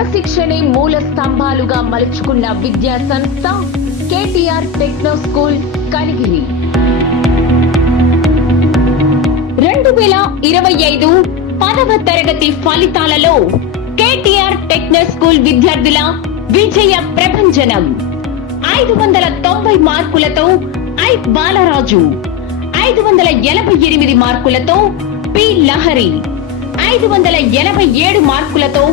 క్రమశిక్షణే మూల స్తంభాలుగా మలుచుకున్న విద్యా సంస్థ కేటీఆర్ టెక్నో స్కూల్ కనిగిరి. 2025 10వ తరగతి ఫలితాలలో కేటీఆర్ టెక్నో స్కూల్ విద్యార్థుల విజయ ప్రభంజనం. 590 మార్కులతో ఐ బాలరాజు, 588 మార్కులతో పి లహరి, 587 మార్కులతో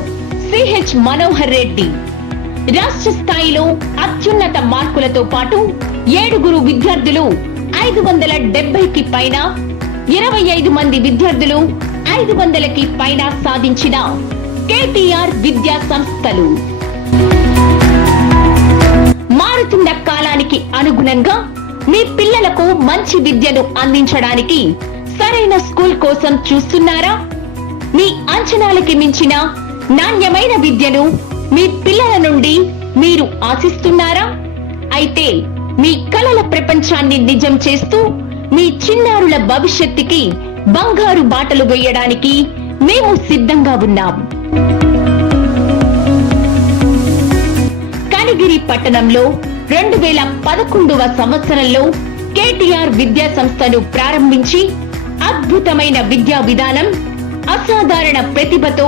సిహెచ్ మనోహర్ రెడ్డి. రాష్ట్ర స్థాయిలో అత్యున్నత మార్కులతో పాటు 7 విద్యార్థులు 570కి పైన, 25 మంది విద్యార్థులు 500కి పైన సాధించిన కేటీఆర్ విద్యా సంస్థలు. మారుతున్న కాలానికి అనుగుణంగా మీ పిల్లలకు మంచి విద్యను అందించడానికి సరైన స్కూల్ కోసం చూస్తున్నారా? మీ అంచనాలకి మించిన నాణ్యమైన విద్యను మీ పిల్లల నుండి మీరు ఆశిస్తున్నారా? అయితే మీ కలల ప్రపంచాన్ని నిజం చేస్తూ మీ చిన్నారుల భవిష్యత్తుకి బంగారు బాటలు వేయడానికి మేము సిద్ధంగా ఉన్నాం. కనిగిరి పట్టణంలో 2011వ సంవత్సరంలో కేటీఆర్ విద్యా సంస్థను ప్రారంభించి అద్భుతమైన విద్యా విధానం, అసాధారణ ప్రతిభతో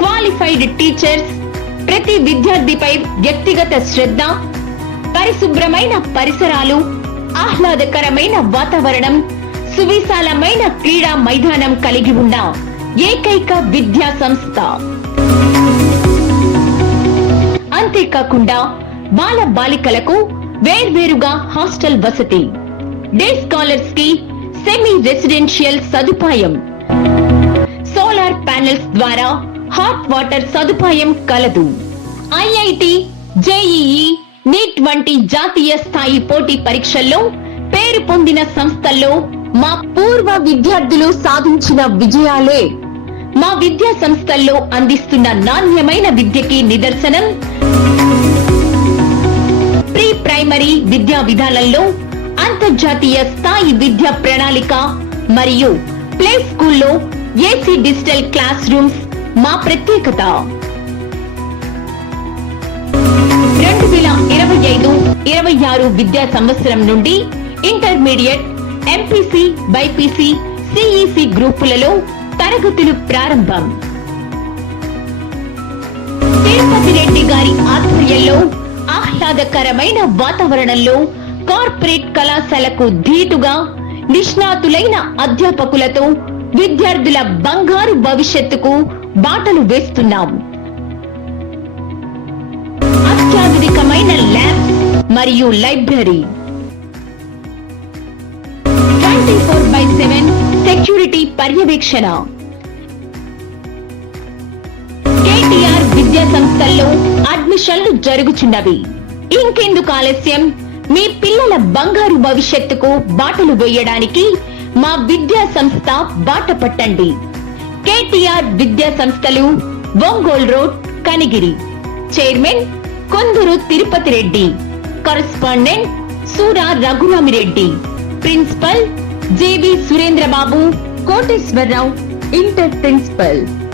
క్వాలిఫైడ్ టీచర్స్, ప్రతి విద్యార్థిపై వ్యక్తిగత శ్రద్ధ, పరిశుభ్రమైన పరిసరాలు, ఆహ్లాదకరమైన వాతావరణం, సువిశాలమైన క్రీడా మైదానం కలిగి ఉన్న ఏకైక విద్యా సంస్థ. అంతేకాకుండా బాల బాలికలకు వేర్వేరుగా హాస్టల్ వసతి, డే స్కాలర్స్ కి సెమీ రెసిడెన్షియల్ సదుపాయం, సోలార్ ప్యానెల్స్ ద్వారా హాట్ వాటర్ సదుపాయం కలదు. ఐఐటి, జేఈఈ, నీట్ వంటి జాతీయ స్థాయి పోటీ పరీక్షల్లో పేరు పొందిన సంస్థల్లో మా పూర్వ విద్యార్థులు సాధించిన విజయాలే మా విద్యా సంస్థల్లో అందిస్తున్న నాణ్యమైన విద్యకి నిదర్శనం. ప్రీ ప్రైమరీ విద్యా విధానంలో అంతర్జాతీయ స్థాయి విద్యా ప్రణాళిక మరియు ప్లే స్కూల్లో ఏసీ డిజిటల్ క్లాస్ రూమ్స్ మా ప్రత్యేకత. 2025-26 విద్యా సంవత్సరం నుండి ఇంటర్మీడియట్, ఎంపీసీ, బైపీసీ, సిఈసి గ్రూపులలో తరగతులు ప్రారంభం. తిరుపతి రెడ్డి గారి ఆధ్వర్యంలో ఆహ్లాదకరమైన వాతావరణంలో కార్పొరేట్ కళాశాలకు ధీటుగా నిష్ణాతులైన అధ్యాపకులతో విద్యార్థుల బంగారు భవిష్యత్తుకు బాటలు వేస్తున్నాం. అత్యాధునికమైన ల్యాబ్స్ మరియు లైబ్రరీ, 24/7 సెక్యూరిటీ పర్యవేక్షణ. కేటీఆర్ విద్యా సంస్థల్లో అడ్మిషన్లు జరుగుచున్నవి. ఇంకెందుకు ఆలస్యం? మీ పిల్లల బంగారు భవిష్యత్తుకు బాటలు వేయడానికి మా విద్యా సంస్థ బాట పట్టండి. కేటీఆర్ విద్యా సంస్థలు, Ongole road, Kanigiri. Chairman Kondaru Tirupati Reddy, correspondent Sura Raghuramireddy, principal JV Surendrababu, Koteswararao, inter principal.